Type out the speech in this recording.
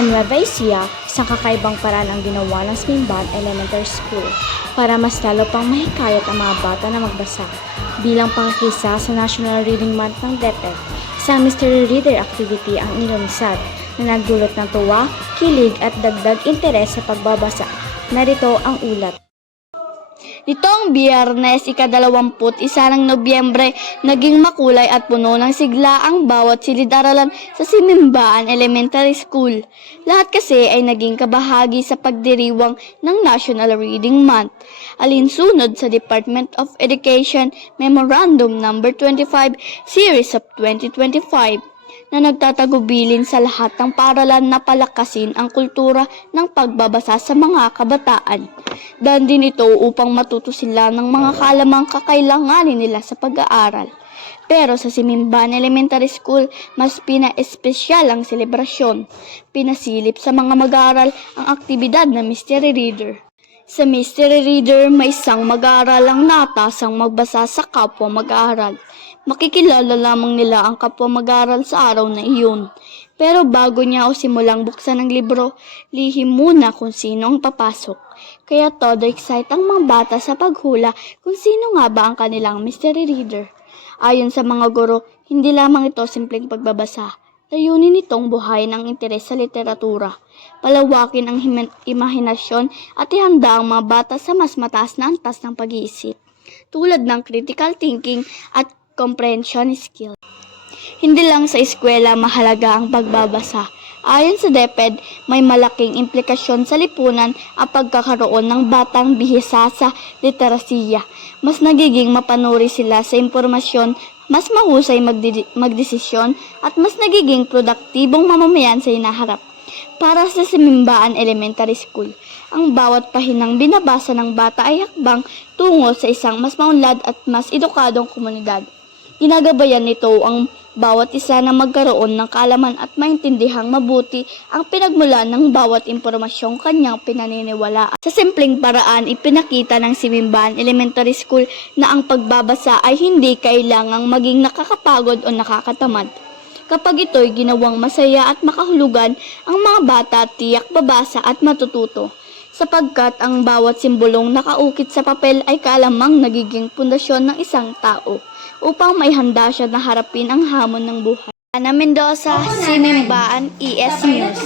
Sa Nueva Ecija, isang kakaibang paraan ang ginawa ng Simimban Elementary School para mas lalo pang mahikayat ang mga bata na magbasa. Bilang pangkisa sa National Reading Month ng DepEd, isang mystery reader activity ang inilunsad na nagdulot ng tuwa, kilig at dagdag interes sa pagbabasa. Narito ang ulat. Nitong Biyernes, ika-21 ng Nobyembre, naging makulay at puno ng sigla ang bawat silid-aralan sa Simimbaan Elementary School. Lahat kasi ay naging kabahagi sa pagdiriwang ng National Reading Month. Alinsunod sa Department of Education Memorandum No. 25, Series of 2025, na nagtatagubilin sa lahat ng paaralan na palakasin ang kultura ng pagbabasa sa mga kabataan. Dahil din ito upang matuto sila ng mga kaalamang kakailanganin nila sa pag-aaral. Pero sa Simimban Elementary School, mas pina-espesyal ang selebrasyon. Pinasilip sa mga mag-aaral ang aktibidad na Mystery Reader. Sa Mystery Reader, may isang mag-aaral ang natasang magbasa sa kapwa mag-aaral. Makikilala lamang nila ang kapwa mag-aaral sa araw na iyon. Pero bago niya o simulang buksan ang libro, lihim muna kung sino ang papasok. Kaya todo excite ang mga bata sa paghula kung sino nga ba ang kanilang Mystery Reader. Ayon sa mga guro, hindi lamang ito simpleng pagbabasa. Layunin nitong buhayin ang interes sa literatura, palawakin ang imahinasyon at ihanda ang mga bata sa mas mataas na antas ng pag-iisip, tulad ng critical thinking at comprehension skill. Hindi lang sa eskwela mahalaga ang pagbabasa. Ayon sa DepEd, may malaking implikasyon sa lipunan ang pagkakaroon ng batang bihasa sa literasiya. Mas nagiging mapanuri sila sa impormasyon, mas mahusay magdesisyon at mas nagiging produktibong mamamayan sa hinaharap. Para sa Simimbaan Elementary School, ang bawat pahinang binabasa ng bata ay hakbang tungo sa isang mas maunlad at mas edukadong komunidad. Ginagabayan nito ang bawat isa na magkaroon ng kaalaman at maintindihang mabuti ang pinagmulan ng bawat impormasyong kanyang pinaniniwalaan. Sa simpleng paraan, ipinakita ng Simimban Elementary School na ang pagbabasa ay hindi kailangang maging nakakapagod o nakakatamad. Kapag ito'y ginawang masaya at makahulugan, ang mga bata tiyak babasa at matututo. Sapagkat ang bawat simbolong nakaukit sa papel ay kaalamang nagiging pundasyon ng isang tao upang may handa siya na harapin ang hamon ng buhay. Ana Mendoza, Simimbaan, ES News.